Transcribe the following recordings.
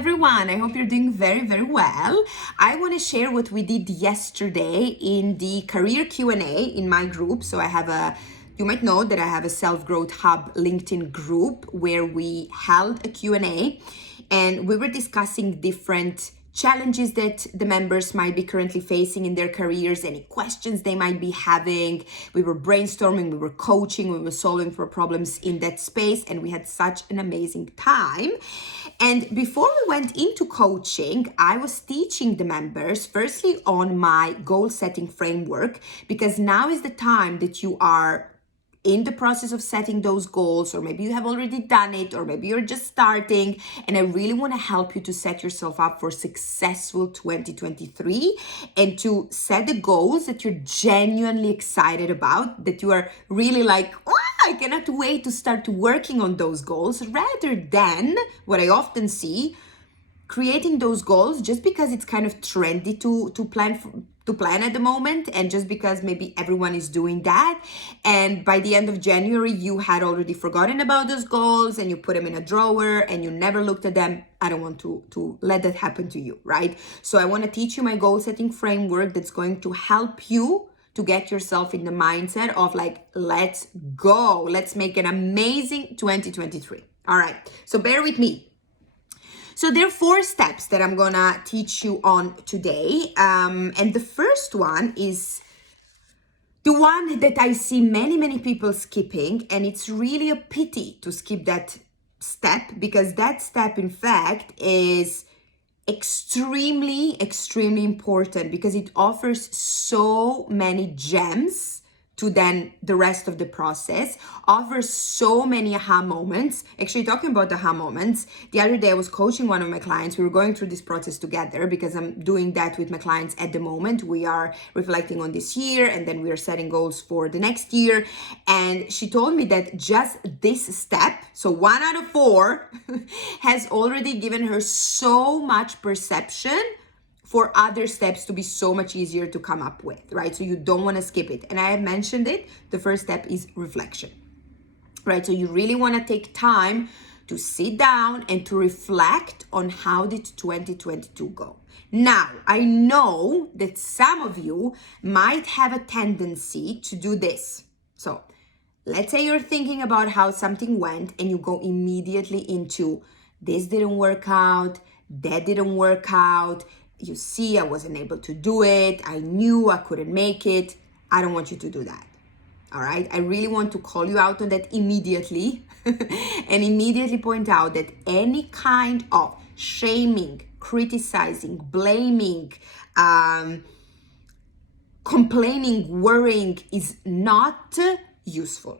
everyone. I hope you're doing very, very well. I want to share what we did yesterday in the career Q&A in my group. So you might know that I have a Self Growth Hub LinkedIn group where we held a Q&A and we were discussing different challenges that the members might be currently facing in their careers, any questions they might be having. We were brainstorming, we were coaching, we were solving for problems in that space, and we had such an amazing time. And before we went into coaching, I was teaching the members firstly on my goal setting framework, because now is the time that you are in the process of setting those goals, or maybe you have already done it, or maybe you're just starting, and I really want to help you to set yourself up for successful 2023 and to set the goals that you're genuinely excited about, that you are really like, oh, I cannot wait to start working on those goals, rather than what I often see, creating those goals just because it's kind of trendy to plan at the moment, and just because maybe everyone is doing that, and by the end of January you had already forgotten about those goals and you put them in a drawer and you never looked at them. I don't want to let that happen to you, right? So I want to teach you my goal setting framework that's going to help you to get yourself in the mindset of like, let's go, let's make an amazing 2023. All right, so bear with me. So there are 4 steps that I'm gonna teach you on today. And the first one is the one that I see many people skipping, and it's really a pity to skip that step, because that step, in fact, is extremely important, because it offers so many gems to then the rest of the process, offers so many aha moments. Actually, talking about aha moments, the other day I was coaching one of my clients. We were going through this process together because I'm doing that with my clients at the moment. We are reflecting on this year, and then we are setting goals for the next year. And she told me that just this step, so 1 out of 4, has already given her so much perception for other steps to be so much easier to come up with, right? So you don't want to skip it. And I have mentioned it. The first step is reflection, right? So you really want to take time to sit down and to reflect on how did 2022 go. Now, I know that some of you might have a tendency to do this. So let's say you're thinking about how something went and you go immediately into this didn't work out, that didn't work out. You see, I wasn't able to do it. I knew I couldn't make it. I don't want you to do that. All right. I really want to call you out on that immediately and immediately point out that any kind of shaming, criticizing, blaming, complaining, worrying is not useful.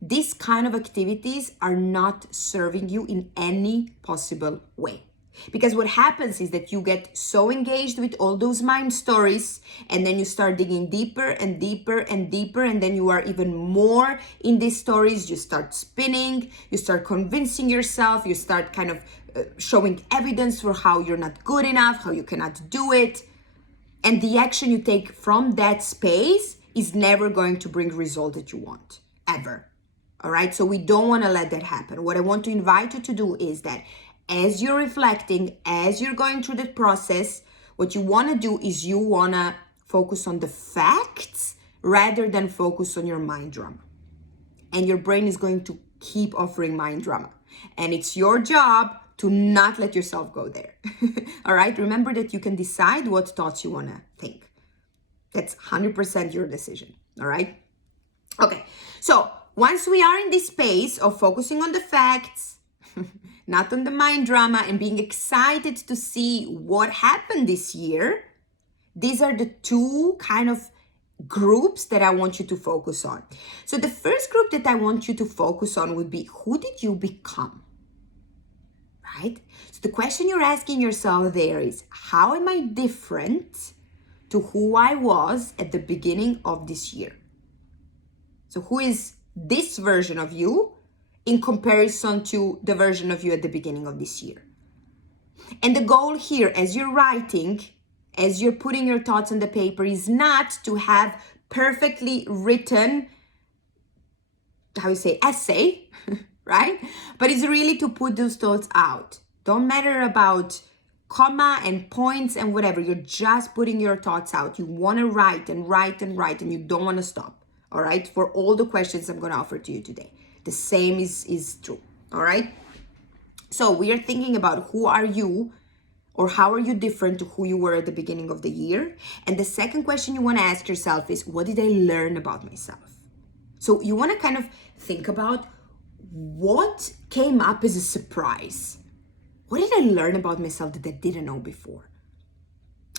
These kind of activities are not serving you in any possible way. Because what happens is that you get so engaged with all those mind stories, and then you start digging deeper and deeper and deeper, and then you are even more in these stories. You start spinning, you start convincing yourself, you start kind of showing evidence for how you're not good enough, how you cannot do it. And the action you take from that space is never going to bring the result that you want, ever. All right, so we don't want to let that happen. What I want to invite you to do is that as you're reflecting, as you're going through the process, what you want to do is you want to focus on the facts rather than focus on your mind drama. And your brain is going to keep offering mind drama. And it's your job to not let yourself go there. All right? Remember that you can decide what thoughts you want to think. That's 100% your decision. All right? Okay. So once we are in this space of focusing on the facts, not on the mind drama, and being excited to see what happened this year, these are the 2 kind of groups that I want you to focus on. So the first group that I want you to focus on would be, who did you become? Right? So the question you're asking yourself there is, how am I different to who I was at the beginning of this year? So who is this version of you in comparison to the version of you at the beginning of this year? And the goal here, as you're writing, as you're putting your thoughts on the paper, is not to have perfectly written, essay, right? But it's really to put those thoughts out. Don't matter about comma and points and whatever. You're just putting your thoughts out. You want to write and write and write, and you don't want to stop. All right, for all the questions I'm going to offer to you today. The same is true. All right. So we are thinking about who are you, or how are you different to who you were at the beginning of the year? And the second question you want to ask yourself is, what did I learn about myself? So you want to kind of think about what came up as a surprise. What did I learn about myself that I didn't know before?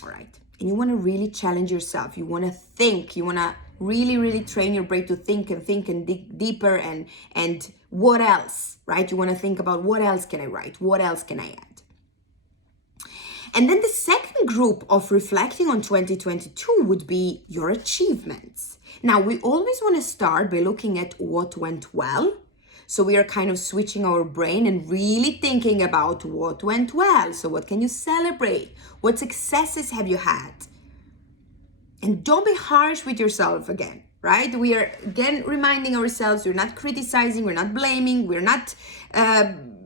All right. And you want to really challenge yourself. You want to think. You want to really, really train your brain to think and dig deeper and what else, right? You want to think about what else can I write? What else can I add? And then the second group of reflecting on 2022 would be your achievements. Now, we always want to start by looking at what went well. So we are kind of switching our brain and really thinking about what went well. So what can you celebrate? What successes have you had? And don't be harsh with yourself again, right? We are again reminding ourselves we're not criticizing, we're not blaming, we're not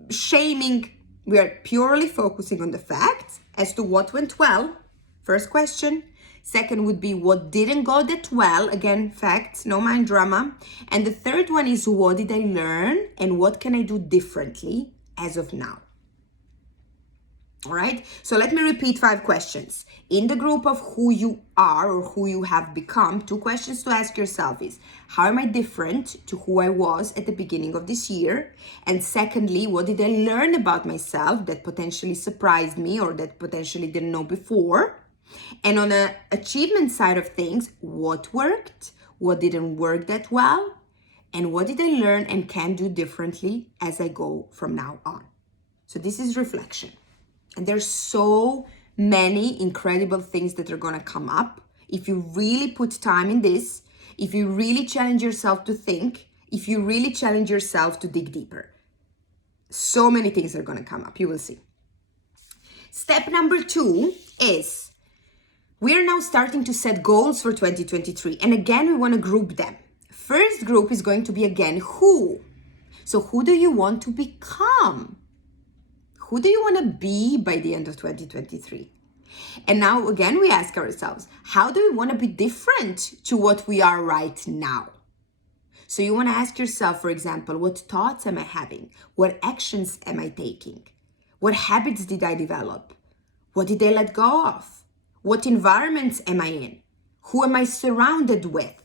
shaming. We are purely focusing on the facts as to what went well. First question. Second would be what didn't go that well. Again, facts, no mind drama. And the third one is what did I learn and what can I do differently as of now? All right, so let me repeat 5 questions. In the group of who you are or who you have become, 2 questions to ask yourself is, how am I different to who I was at the beginning of this year? And secondly, what did I learn about myself that potentially surprised me or that potentially didn't know before? And on the achievement side of things, what worked? What didn't work that well? And what did I learn and can do differently as I go from now on? So this is reflection. And there's so many incredible things that are going to come up if you really put time in this, if you really challenge yourself to think, if you really challenge yourself to dig deeper. So many things are going to come up. You will see. Step number 2 is we are now starting to set goals for 2023. And again, we want to group them. First group is going to be again, who? So who do you want to become? Who do you want to be by the end of 2023? And now again, we ask ourselves, how do we want to be different to what we are right now? So you want to ask yourself, for example, what thoughts am I having? What actions am I taking? What habits did I develop? What did I let go of? What environments am I in? Who am I surrounded with?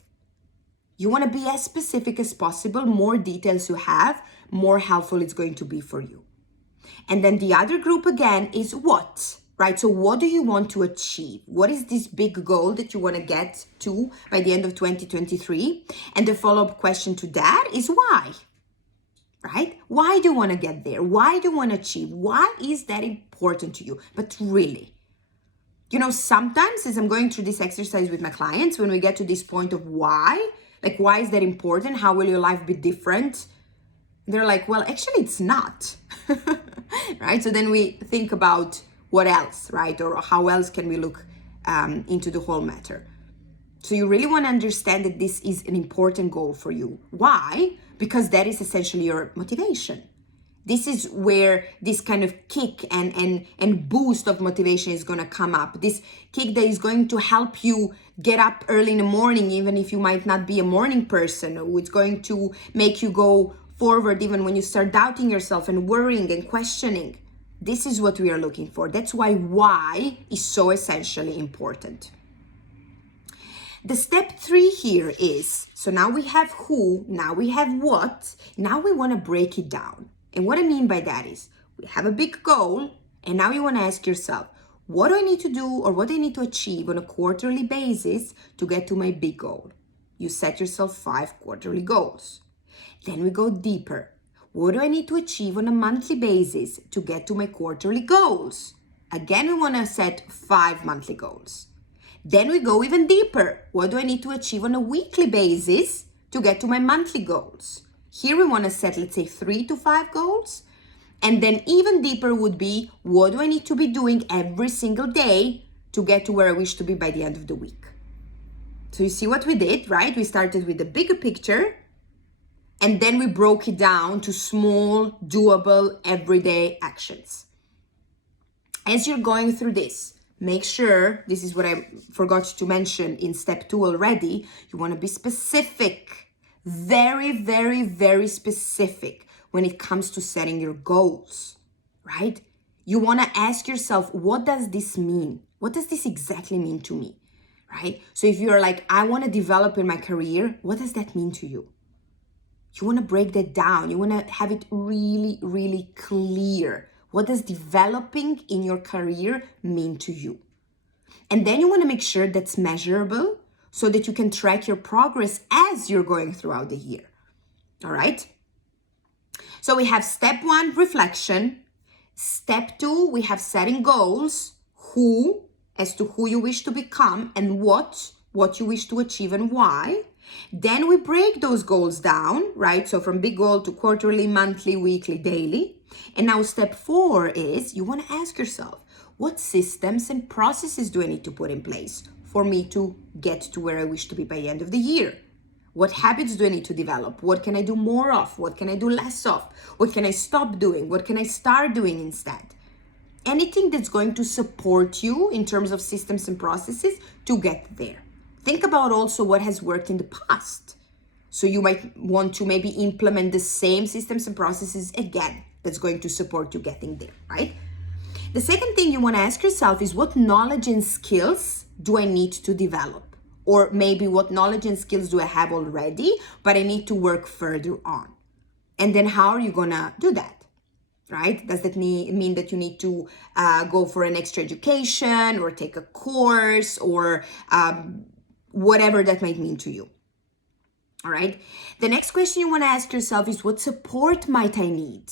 You want to be as specific as possible. More details you have, more helpful it's going to be for you. And then the other group again is what, right? So what do you want to achieve? What is this big goal that you want to get to by the end of 2023? And the follow-up question to that is why, right? Why do you want to get there? Why do you want to achieve? Why is that important to you? But really, you know, sometimes as I'm going through this exercise with my clients, when we get to this point of why, like, why is that important? How will your life be different? They're like, well, actually, it's not, right? So then we think about what else, right? Or how else can we look into the whole matter? So you really want to understand that this is an important goal for you. Why? Because that is essentially your motivation. This is where this kind of kick and boost of motivation is going to come up. This kick that is going to help you get up early in the morning, even if you might not be a morning person. Or it's going to make you go forward even when you start doubting yourself and worrying and questioning. This is what we are looking for. That's why is so essentially important. The step 3 here is, so now we have who, now we have what, now we want to break it down. And what I mean by that is we have a big goal and now you want to ask yourself, what do I need to do or what do I need to achieve on a quarterly basis to get to my big goal? You set yourself 5 quarterly goals. Then we go deeper. What do I need to achieve on a monthly basis to get to my quarterly goals? Again, we want to set 5 monthly goals. Then we go even deeper. What do I need to achieve on a weekly basis to get to my monthly goals? Here we want to set, let's say, 3 to 5 goals. And then even deeper would be, what do I need to be doing every single day to get to where I wish to be by the end of the week? So you see what we did, right? We started with the bigger picture. And then we broke it down to small, doable, everyday actions. As you're going through this, make sure, this is what I forgot to mention in step 2 already, you want to be specific, very, very, very specific when it comes to setting your goals, right? You want to ask yourself, what does this mean? What does this exactly mean to me, right? So if you're like, I want to develop in my career, what does that mean to you? You want to break that down. You want to have it really, really clear. What does developing in your career mean to you? And then you want to make sure that's measurable so that you can track your progress as you're going throughout the year. All right? So we have step 1, reflection. Step 2, we have setting goals. Who, as to who you wish to become, and what you wish to achieve and why. Then we break those goals down, right? So from big goal to quarterly, monthly, weekly, daily. And now step 4 is you want to ask yourself, what systems and processes do I need to put in place for me to get to where I wish to be by the end of the year? What habits do I need to develop? What can I do more of? What can I do less of? What can I stop doing? What can I start doing instead? Anything that's going to support you in terms of systems and processes to get there. Think about also what has worked in the past. So you might want to maybe implement the same systems and processes again that's going to support you getting there, right? The second thing you want to ask yourself is, what knowledge and skills do I need to develop? Or maybe what knowledge and skills do I have already, but I need to work further on? And then how are you going to do that? Right? Does that mean that you need to go for an extra education or take a course or whatever that might mean to you? All right. The next question you want to ask yourself is, what support might I need?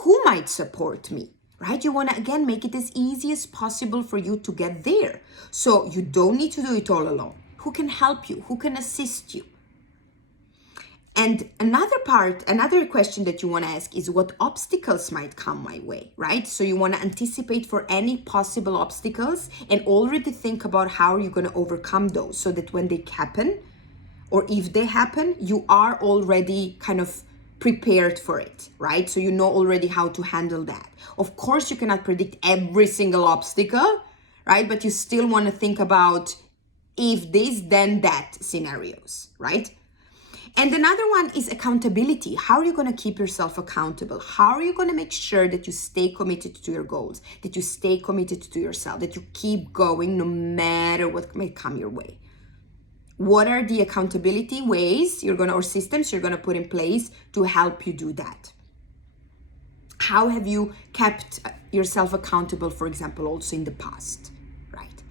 Who might support me? Right? You want to, again, make it as easy as possible for you to get there. So you don't need to do it all alone. Who can help you? Who can assist you? And another question that you want to ask is, what obstacles might come my way, right? So you want to anticipate for any possible obstacles and already think about how you're going to overcome those so that when they happen, or if they happen, you are already kind of prepared for it, right? So you know already how to handle that. Of course, you cannot predict every single obstacle, right? But you still want to think about if this, then that scenarios, right? And another one is accountability. How are you going to keep yourself accountable? How are you going to make sure that you stay committed to your goals, that you stay committed to yourself, that you keep going no matter what may come your way? What are the accountability ways or systems you're going to put in place to help you do that? How have you kept yourself accountable, for example, also in the past, right?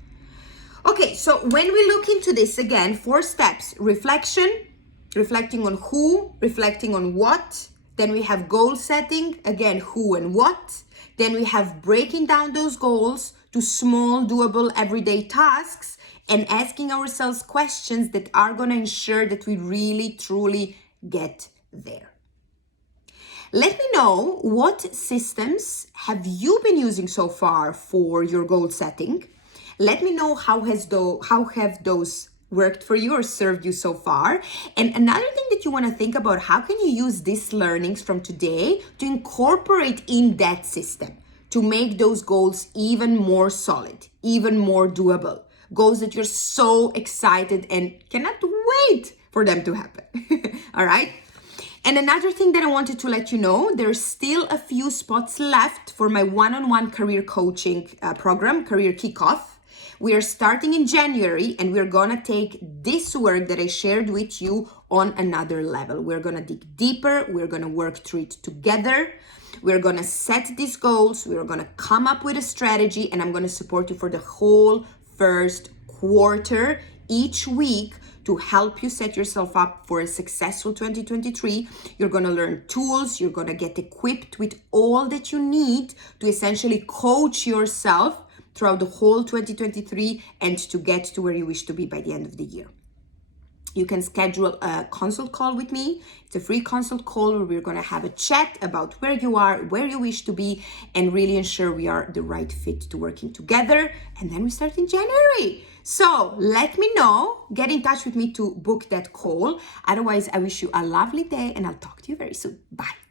Okay, so when we look into this again, 4 steps: reflection, reflecting on who, reflecting on what. Then we have goal setting, again, who and what. Then we have breaking down those goals to small, doable, everyday tasks and asking ourselves questions that are going to ensure that we really, truly get there. Let me know, what systems have you been using so far for your goal setting? Let me know how have those worked for you or served you so far. And another thing that you want to think about, how can you use these learnings from today to incorporate in that system to make those goals even more solid, even more doable, goals that you're so excited and cannot wait for them to happen. All right. And another thing that I wanted to let you know, there's still a few spots left for my one-on-one career coaching program, Career Kickoff. We are starting in January, and we're gonna take this work that I shared with you on another level. We're gonna dig deeper, we're gonna work through it together. We're gonna set these goals, we're gonna come up with a strategy, and I'm gonna support you for the whole first quarter each week to help you set yourself up for a successful 2023. You're gonna learn tools, you're gonna get equipped with all that you need to essentially coach yourself throughout the whole 2023 and to get to where you wish to be by the end of the year. You can schedule a consult call with me. It's a free consult call where we're going to have a chat about where you are, where you wish to be, and really ensure we are the right fit to working together. And then we start in January. So let me know, get in touch with me to book that call. Otherwise, I wish you a lovely day and I'll talk to you very soon. Bye.